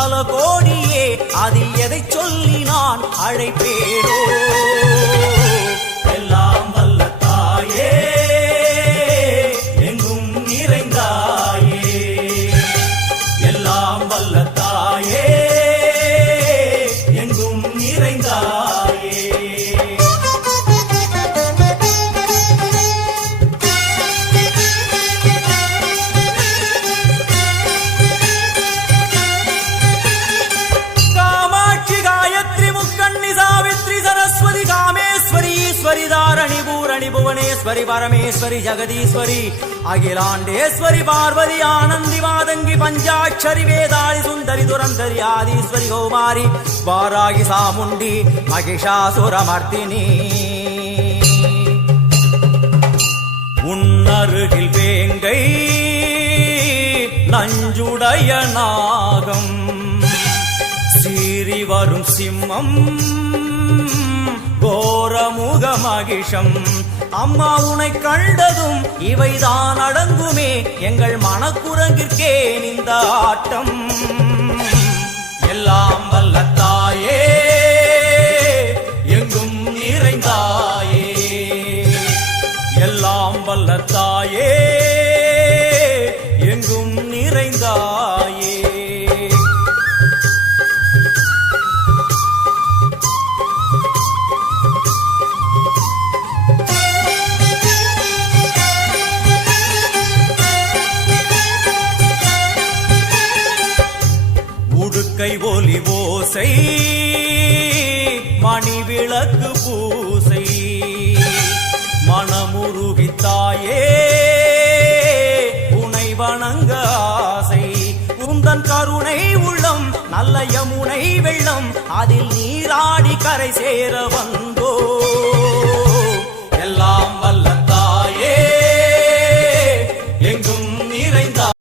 பல கோடியே அதில் எதை சொல்லி நான் அழைப்பேனோ எல்லாம் வல்ல தாயே எங்கும் நிறைந்தாயே எல்லாம் வல்ல தாயே எங்கும் நிறைந்தாயே ஈஸ்வரி பூரணி புவனேஸ்வரி பரமேஸ்வரி ஜெகதீஸ்வரி அகிலாண்டேஸ்வரி பார்வதி ஆனந்தி மாதங்கி பஞ்சாட்சரி வேதாளி சுந்தரி துரந்தரி ஆதீஸ்வரி கௌமாரி வாராகி சாமுண்டி மகிஷாசுரமர்த்தினி உன்னருகில் வேங்கை நஞ்சுடைய நாகம் சீறி வரும் சிம்மம் கோரமுக மகிஷம் அம்மா உனை கண்டதும் இவைதான் அடங்குமே எங்கள் மனக்குரங்கிற்கே இந்த ஆட்டம் எல்லாம் வல்ல தாயே எங்கும் நிறைந்தாயே எல்லாம் வல்ல தாயே எங்கும் நிறைந்தாயே கை ஒலி ஓசை மணி விளக்கு பூசை மனமுருகித்தாயே உனை வணங்க ஆசை உந்தன் கருணை உள்ளம் நல்ல யமுனை வெள்ளம் அதில் நீராடி கரை சேர வந்த